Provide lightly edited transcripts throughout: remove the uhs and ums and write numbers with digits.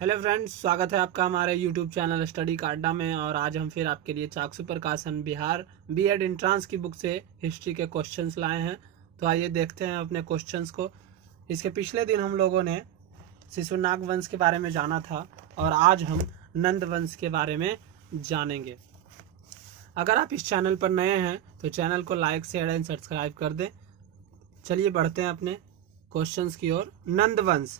Hello friends, स्वागत है आपका हमारे यूट्यूब चैनल स्टडी कार्डा में। और आज हम फिर आपके लिए चाक्षु प्रकाशन बिहार बीएड एंट्रांस की बुक से हिस्ट्री के क्वेश्चंस लाए हैं। तो आइए देखते हैं अपने क्वेश्चंस को। इसके पिछले दिन हम लोगों ने शिशुनाग वंश के बारे में जाना था और आज हम नंद वंश के बारे में जानेंगे। अगर आप इस चैनल पर नए हैं तो चैनल को लाइक शेयर एंड सब्सक्राइब कर दें। चलिए बढ़ते हैं अपने क्वेश्चंस की ओर। नंद वंश,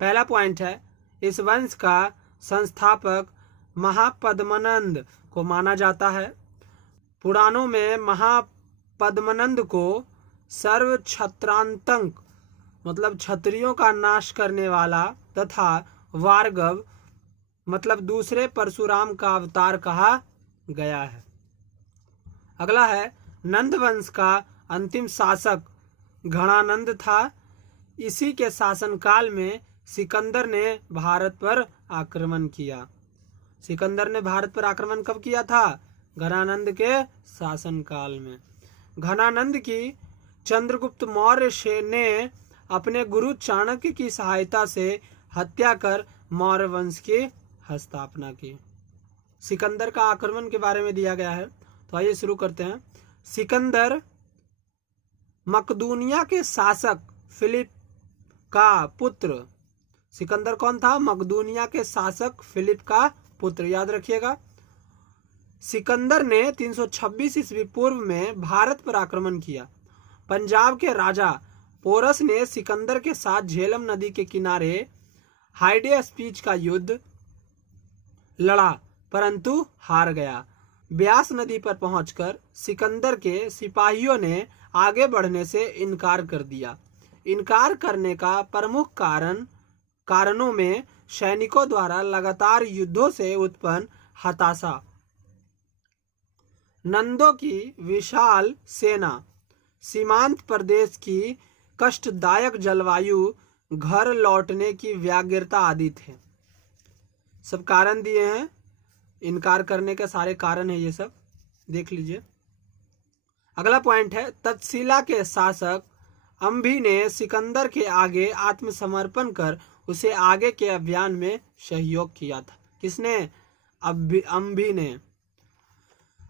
पहला पॉइंट है, इस वंश का संस्थापक महापद्मनंद को माना जाता है। पुराणों में महापद्मनंद को सर्व क्षत्रांतक मतलब क्षत्रियों का नाश करने वाला तथा वार्गव मतलब दूसरे परशुराम का अवतार कहा गया है। अगला है, नंद वंश का अंतिम शासक घणानंद था। इसी के शासनकाल में सिकंदर ने भारत पर आक्रमण किया। सिकंदर ने भारत पर आक्रमण कब किया था? घनानंद के शासनकाल में। घनानंद की चंद्रगुप्त मौर्य ने अपने गुरु चाणक्य की सहायता से हत्या कर मौर्य वंश की स्थापना की। सिकंदर का आक्रमण के बारे में दिया गया है, तो आइए शुरू करते हैं। सिकंदर मकदूनिया के शासक फिलिप का पुत्र। सिकंदर कौन था? मकदूनिया के शासक फिलिप का पुत्र, याद रखिएगा। सिकंदर ने 326 ईस्वी पूर्व में भारत पर आक्रमण किया। पंजाब के राजा पोरस ने सिकंदर के साथ झेलम नदी के किनारे हाइडेस्पीच का युद्ध लड़ा, परंतु हार गया। ब्यास नदी पर पहुंचकर सिकंदर के सिपाहियों ने आगे बढ़ने से इनकार कर दिया। इनकार करने का प्रमुख कारणों में सैनिकों द्वारा लगातार युद्धों से उत्पन्न हताशा, नंदों की विशाल सेना, सीमांत प्रदेश की कष्टदायक जलवायु, घर लौटने की व्यग्रता आदि थे। सब कारण दिए हैं, इनकार करने के सारे कारण है, ये सब देख लीजिए। अगला पॉइंट है, तक्षशिला के शासक अंभी ने सिकंदर के आगे आत्मसमर्पण कर उसे आगे के अभियान में सहयोग किया था। किसने? अंभी ने।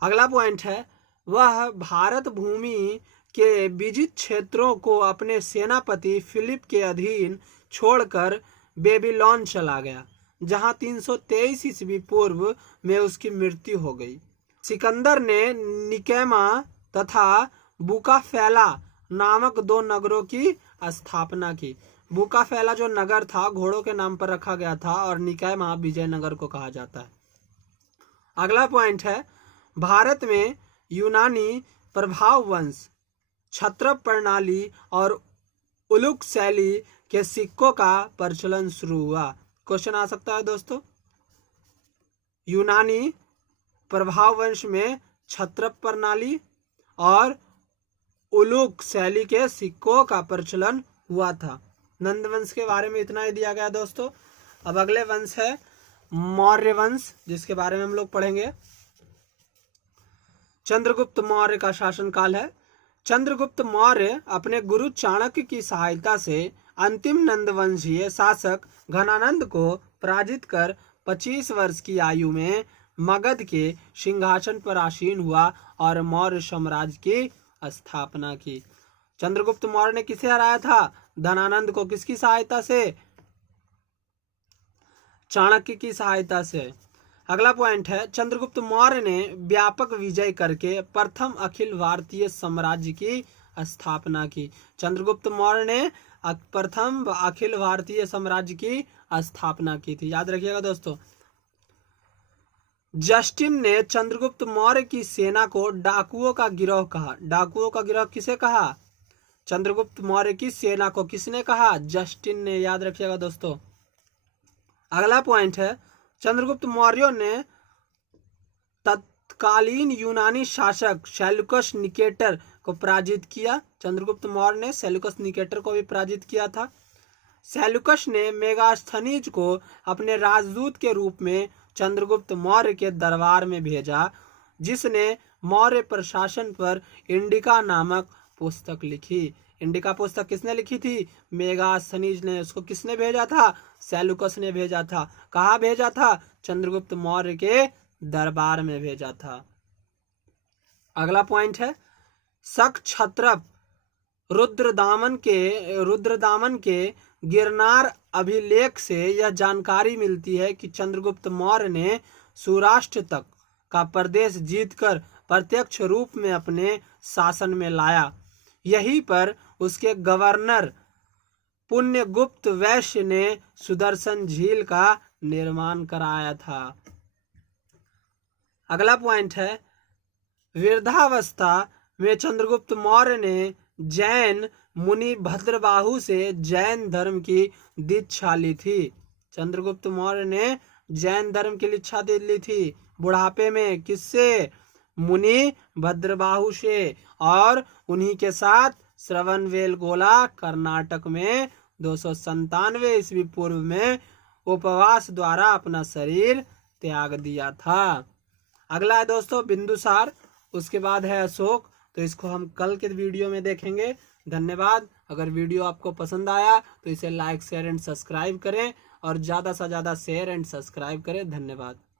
अगला पॉइंट है, वह भारत भूमि के विजित क्षेत्रों को अपने सेनापति फिलिप के अधीन छोड़कर बेबीलोन चला गया, जहां 323 ईस्वी पूर्व में उसकी मृत्यु हो गई। सिकंदर ने निकैमा तथा बुकाफैला नामक दो नगरों की स्थापना की। बुकाफैला जो नगर था घोड़ों के नाम पर रखा गया था और निकैमा विजयनगर को कहा जाता है। अगला पॉइंट है, भारत में यूनानी प्रभाव वंश, क्षत्रप प्रणाली और उलुक शैली के सिक्कों का प्रचलन शुरू हुआ। क्वेश्चन आ सकता है दोस्तों। यूनानी प्रभाव वंश में क्षत्रप प्रणाली और उलुक शैली के सिक्कों का प्रचलन हुआ था। नंद वंश के बारे में इतना ही दिया गया दोस्तों। अब अगले वंश है मौर्य वंश, जिसके बारे में हम लोग पढ़ेंगे। चंद्रगुप्त मौर्य का शासनकाल है। चंद्रगुप्त मौर्य अपने गुरु चाणक्य की सहायता से अंतिम नंद वंशीय शासक घनानंद को पराजित कर 25 वर्ष की आयु में मगध के सिंहासन पर आसीन हुआ और मौर्य साम्राज्य की स्थापना की। चंद्रगुप्त मौर्य ने किसे हराया था? धनानंद को। किसकी सहायता से? चाणक्य की सहायता से। अगला पॉइंट है, चंद्रगुप्त मौर्य ने व्यापक विजय करके प्रथम अखिल भारतीय साम्राज्य की स्थापना की। चंद्रगुप्त मौर्य ने प्रथम अखिल भारतीय साम्राज्य की स्थापना की थी, याद रखिएगा दोस्तों। जस्टिन ने चंद्रगुप्त मौर्य की सेना को डाकुओं का गिरोह कहा। डाकुओं का गिरोह किसे कहा? चंद्रगुप्त मौर्य की सेना को किसने कहा? जस्टिन ने, याद रखिएगा दोस्तों। अगला पॉइंट है, चंद्रगुप्त मौर्य ने तत्कालीन यूनानी शासक सेल्यूकस निकेटर को पराजित किया। चंद्रगुप्त मौर्य ने सेल्यूकस निकेटर को भी पराजित किया था। सेल्यूकस ने मेगास्थनीज को अपने राजदूत के रूप में चंद्रगुप्त मौर्य के दरबार में भेजा, जिसने मौर्य प्रशासन पर इंडिका नामक पुस्तक लिखी। इंडिका पुस्तक किसने लिखी थी? मेगास्थनीज ने। उसको किसने भेजा था? सेलुकस ने भेजा था। कहाँ भेजा था? चंद्रगुप्त मौर्य के दरबार में भेजा था। अगला पॉइंट है, शक क्षत्रप रुद्रदामन के गिरनार अभिलेख से यह जानकारी मिलती है कि चंद्रगुप्त मौर्य ने सौराष्ट्र तक का प्रदेश जीतकर प्रत्यक्ष रूप में अपने शासन में लाया। यहीं पर उसके गवर्नर पुण्यगुप्त वैश्य ने सुदर्शन झील का निर्माण कराया था। अगला पॉइंट है, वृद्धावस्था में चंद्रगुप्त मौर्य ने जैन मुनि भद्रबाहु से जैन धर्म की दीक्षा ली थी। चंद्रगुप्त मौर्य ने जैन धर्म की दीक्षा ली थी बुढ़ापे में। किससे? मुनि भद्रबाहु से। और उन्हीं के साथ श्रवणबेलगोला कर्नाटक में 297 ईस्वी पूर्व में उपवास द्वारा अपना शरीर त्याग दिया था। अगला है दोस्तों बिंदुसार, उसके बाद है अशोक। तो इसको हम कल के वीडियो में देखेंगे। धन्यवाद। अगर वीडियो आपको पसंद आया तो इसे लाइक शेयर एंड सब्सक्राइब करें और ज़्यादा से ज़्यादा शेयर एंड सब्सक्राइब करें। धन्यवाद।